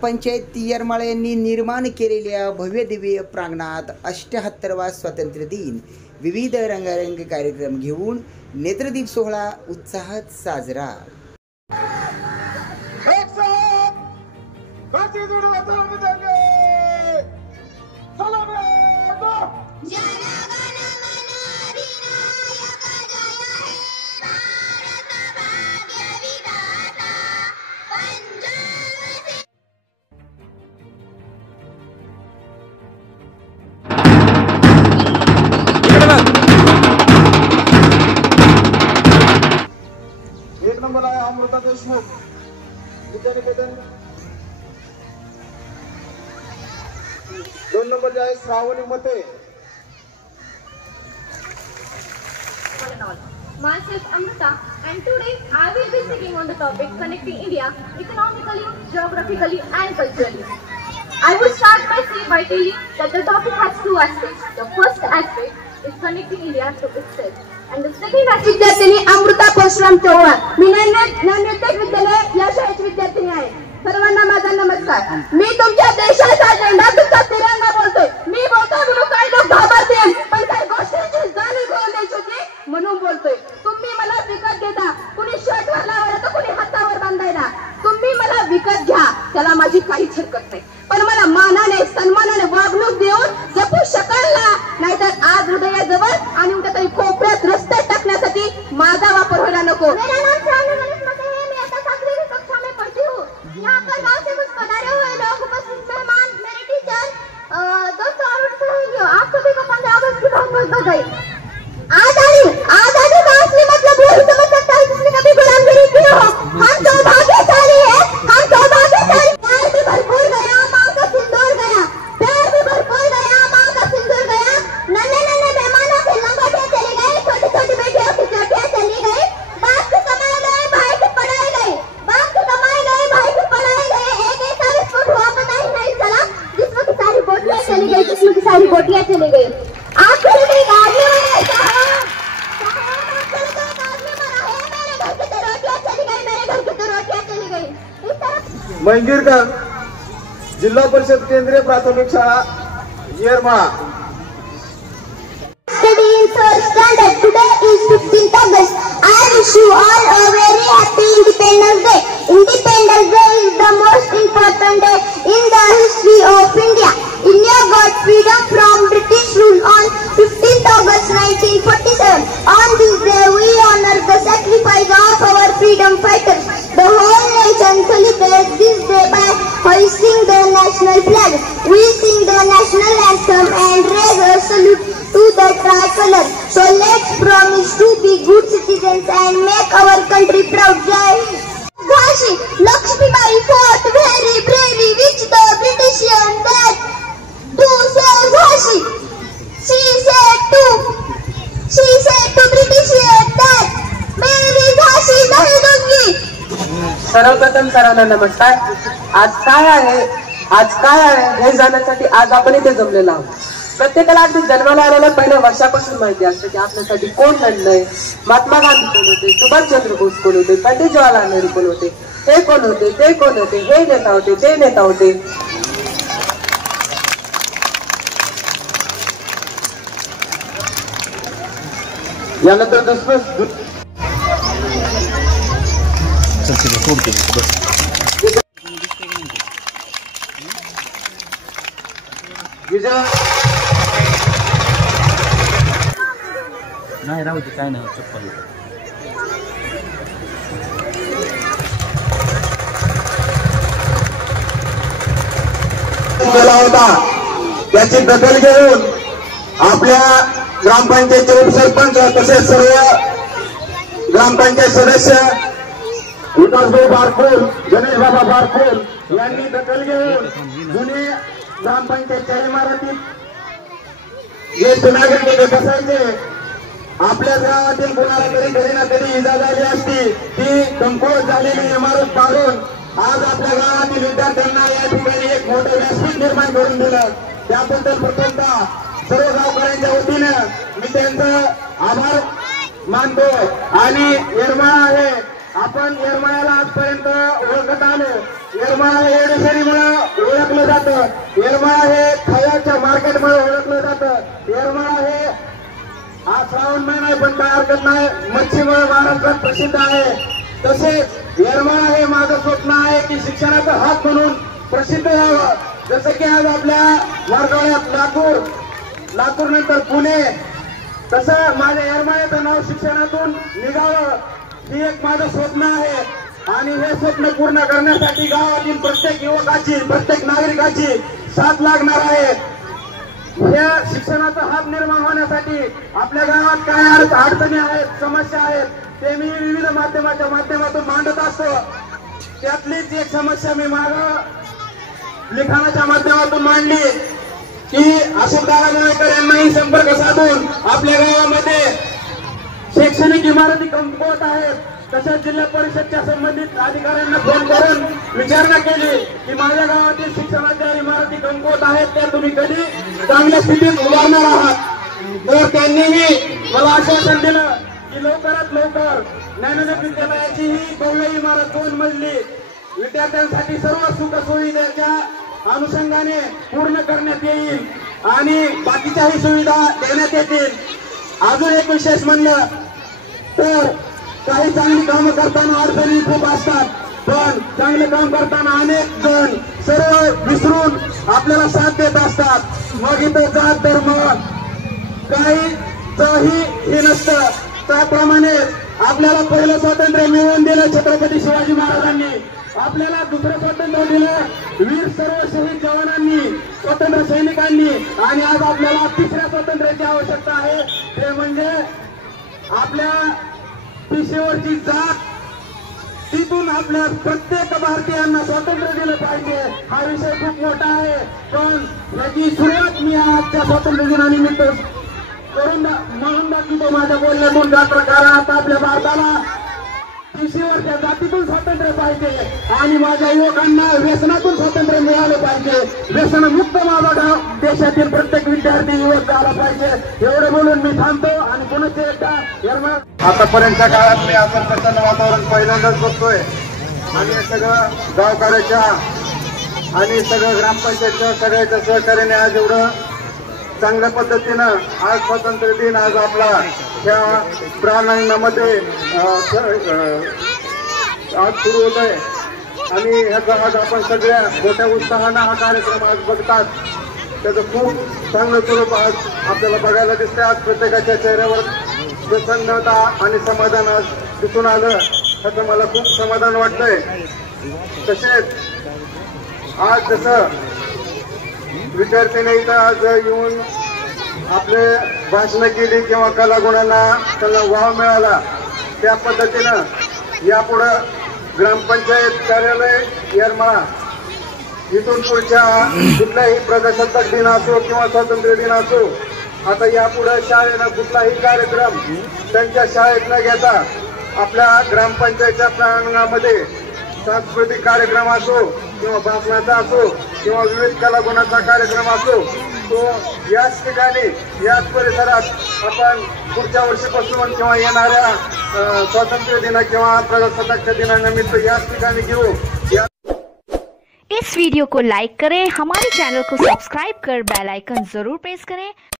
ग्रामपंचायत येरमाळा यांनी निर्माण केलेल्या भव्य दिव्य प्रांगणात 78वा स्वातंत्र्य दिन विविध रंगारंग कार्यक्रम घेऊन नेत्रदीप सोहळा उत्साहात साजरा। एक नंबर आहे अमृता देशमुख विद्यानिकेतन, 2 नंबर आहे श्रावणी मते। Myself Amrita, and today I will be speaking on the topic connecting India economically, geographically and culturally. I will start my speech by telling that the topic has 2 aspects. The first aspect is connecting India to itself. And the second aspect विद्यार्थिनी अमृता परशुराम चव्हाण, मी ज्ञानोदय विद्यालय या शाळेची विद्यार्थिनी आहे। सर्वांना माझा नमस्कार। मी तुमच्या देशाचा झेंडा, तुमचा तिरंगा बोलतोय। मी बोलतोय म्हणून काही लोक घाबरतील, पण काही गोष्टींची जाणीव करून द्यायची होती म्हणून बोलतोय। तुम्ही मला विकत घेता, कुणी शर्टवर लावायला तर कुणी हातावर बांधायला। तुम्ही मला विकत घ्या, त्याला माझी काहीच हरकत नाही, पण मला मानाने सन्मानाने वागणूक देऊन जपू शकाल ना, नाहीतर आज हृदयाजवळ आणि उद्या तरी कोपऱ्यात रस्त्यात टाकण्यासाठी माझा वापर व्हायला नको। मेरा नाम श्रावणी मते है, मैं आता 7वीं कक्षा में पढ़ती हूँ। यहाँ पर गाँव से कुछ पधारे हुए लोग, उपस्थित मेहमान, मेरे टीचर, दोस्तों और सहेलियों, आप सभी को 15 अगस्त की बहुत बहुत बधाई। आजादी का असली मतलब वही समझ सकता है जिसने कभी गुलामगिरी की हो। हम सौभाग्यशाली हैं, हम सौभाग्यशाली। प्यार भी भरपूर गया, माँ का सिंदूर गया, प्यार भी भरपूर गया, माँ का सिंदूर गया। नन्हे नन्हे मेहमानों के लंगोटियाँ चली गई, छोटी छोटी बेटियों की चोटियाँ चली गई। बाप की कमाई गई, भाई की पढ़ाई गई, बाप की कमाई गई, भाई की पढ़ाई गई। एक ऐसा विस्फोट हुआ पता ही नहीं चला, जिसमें की सारी बोटियाँ चली गई, जिसमें की सारी बोटियाँ चली गई। आप चली गई गाड़ी में मंगीरकर जिल्हा परिषद केंद्रीय प्राथमिक शाळा Yermala. Studying third standard. Today is 15th August. I wish you all a very happy Independence Day. Independence Day is the most important day in the history of India. India got freedom from British rule on 15th August 1947. On this day we honor the sacrifice of our freedom fighters. The whole nation celebrates this day by hoisting the national flag. We sing the national anthem and raise a salute to the tricolor. So let's promise to be good citizens and make our country proud. Jai Jhansi Lakshmibai fought very bravely with the Britishers that to save Jhansi. She said to Britishers that मेरी झांसी नहीं दूंगी। सर्वप्रथम सर्वांना नमस्कार। आज काय आहे हे जाणण्यासाठी आज आपण इथे जमलेलो आहोत। प्रत्येकाला अगदी जन्माला आलेल्या पहिल्या वर्षापासून माहिती असते की आपल्यासाठी कोण लढलंय। महात्मा गांधी कोण होते, सुभाषचंद्र बोस कोण होते, पंडित जवाहरलाल नेहरू कोण होते, हे कोण होते, ते कोण होते, हे नेता होते, ते नेता होते। यानंतर दुसरं नाही राहू दे, काय नाही चप्पल केला होता, त्याची दखल घेऊन आपल्या ग्रामपंचायतचे उपसरपंच तसेच सर्व ग्रामपंचायत सदस्य विकासभाऊ बारफुल, गणेश बाबा बारफुल यांनी दखल घेऊन जुने ग्रामपंचायतच्या इमारतीत ज्येष्ठ नागरिक बसायचे। आपल्या गावातील कोणाला तरी कधी ना कधी इजा झाली असती, ती कमकुवत झालेली इमारत पाडून आज आपल्या गावातील विद्यार्थ्यांना या ठिकाणी एक मोठं व्यासपीठ निर्माण करून दिलं। त्याबद्दल प्रथमतः सर्व गावकऱ्यांच्या वतीनं मी त्यांचं आभार मानतो आणि येरमाळा आहे आपण येरमाळ्याला आजपर्यंत ओळखत आलो. येरमाळा हे एडेसरीमुळे ओळखलं जातं. येरमाळा हे खायाच्या मार्केटमुळे ओळखलं जातं. येरमाळा हे हा श्रावण महिना आहे पण काय हरकत नाही, मच्छीमुळे महाराष्ट्रात प्रसिद्ध आहे. तसेच येरमाळा हे माझं स्वप्न आहे की शिक्षणाचा हात म्हणून प्रसिद्ध व्हावं. जसं की आज आपल्या मराठवाड्यात लातूर नंतर पुणे, तसं माझ्या येरमाळ्याचं नाव शिक्षणातून निघावं ही एक माझं स्वप्न आहे. आणि हे स्वप्न पूर्ण करण्यासाठी गावातील प्रत्येक युवकाची, प्रत्येक नागरिकाची साथ लागणार आहे. या शिक्षणाचा हात निर्माण होण्यासाठी आपल्या गावात काय अडचणी आहेत, समस्या आहेत, ते मी विविध माध्यमाच्या माध्यमातून मांडत असतो. त्यातलीच एक समस्या मी माझ्या लिखाणाच्या माध्यमातून मांडली की अशोकदादा मोळेकर यांनाही संपर्क साधून आपल्या गावामध्ये शैक्षणिक इमारती कमकुवत आहेत. तसेच जिल्हा परिषदच्या संबंधित अधिकाऱ्यांना फोन करून विचारणा केली की माझ्या गावातील शिक्षणाच्या इमारती कमकुवत आहेत, त्या तुम्ही कधी चांगल्या स्थितीत उभारणार आहात. तर त्यांनीही मला आश्वासन दिलं की लवकरात लवकर ज्ञानोदय विद्यालयाची ही भव्य इमारत 2 मजली विद्यार्थ्यांसाठी सर्व सुखसुविधांच्या अनुषंगाने पूर्ण करण्यात येईल आणि बाकीच्याही सुविधा देण्यात येतील. अजून एक विशेष म्हणलं तर काही चांगली कामं करताना अडचणी खूप असतात, पण चांगले काम करताना अनेक जण सर्व विसरून आपल्याला साथ देत असतात. मग इथं जात धर्म काहीही हे नसतं. त्याप्रमाणे आपल्याला पहिलं स्वातंत्र्य मिळवून दिलं छत्रपती शिवाजी महाराजांनी, आपल्याला दुसरं स्वातंत्र्य दिलं वीर सर्व शहीद जवानांनी, स्वातंत्र्य सैनिकांनी, आणि आज आपल्याला तिसऱ्या स्वातंत्र्याची आवश्यकता आहे. ते म्हणजे आपल्या पिशेवरची जात, तिथून आपल्या प्रत्येक भारतीयांना स्वातंत्र्य दिलं पाहिजे. हा विषय खूप मोठा आहे, पण याची सुरुवात मी आजच्या स्वातंत्र्य दिनानिमित्त करून म्हणून दाखवतो माझ्या बोलण्यातून. ज्या प्रकारे आता आपल्या भारताला पिशेवरच्या जातीतून स्वातंत्र्य पाहिजे आणि माझ्या युवकांना व्यसनातून स्वातंत्र्य मिळालं पाहिजे. व्यसनमुक्त माझा देशातील प्रत्येक विद्यार्थी युवक झाला पाहिजे. एवढं बोलून मी थांबतो आणि पुन्हा एकदा येरमाळा. आतापर्यंतच्या काळात मी असं प्रसन्न वातावरण पहिल्यांदाच बघतोय आणि सगळं गावकऱ्याच्या आणि सगळं ग्रामपंचायतच्या सगळ्याच्या सहकार्याने आज एवढं चांगल्या पद्धतीनं आज स्वातंत्र्य दिन आज आपला ह्या प्रांगणामध्ये आज सुरू होत आहे आणि ह्याचा आज आपण सगळ्या मोठ्या उत्साहानं हा कार्यक्रम आज बघतात. त्याचं खूप चांगलं स्वरूप आज आपल्याला बघायला दिसतंय. आज प्रत्येकाच्या चेहऱ्यावर प्रसन्नता आणि समाधान आज दिसून आलं, त्याचं मला खूप समाधान वाटतंय. तसेच आज जसं विद्यार्थ्यांनी इथं आज येऊन आपले भाषणं केली किंवा कलागुणांना त्यांना वाव मिळाला, त्या पद्धतीनं यापुढं ग्रामपंचायत कार्यालय येरमाळा इथून पुढच्या कुठलाही प्रजासत्ताक दिन असो किंवा स्वातंत्र्य दिन असो, आता यापुढे शाळेनं कुठलाही कार्यक्रम त्यांच्या शाळेत न घेता आपल्या ग्रामपंचायतच्या प्रांगणामध्ये सांस्कृतिक कार्यक्रम असो किंवा भाषणाचा असो किंवा विविध कलागुणाचा कार्यक्रम असो, तो याच ठिकाणी याच परिसरात आपण पुढच्या वर्षीपासून किंवा येणाऱ्या स्वातंत्र्य दिना किंवा प्रजासत्ताक दिनानिमित्त याच ठिकाणी घेऊ. इस वीडियो को लाइक करें, हमारे चैनल को सब्सक्राइब कर बेल आइकन जरूर प्रेस करें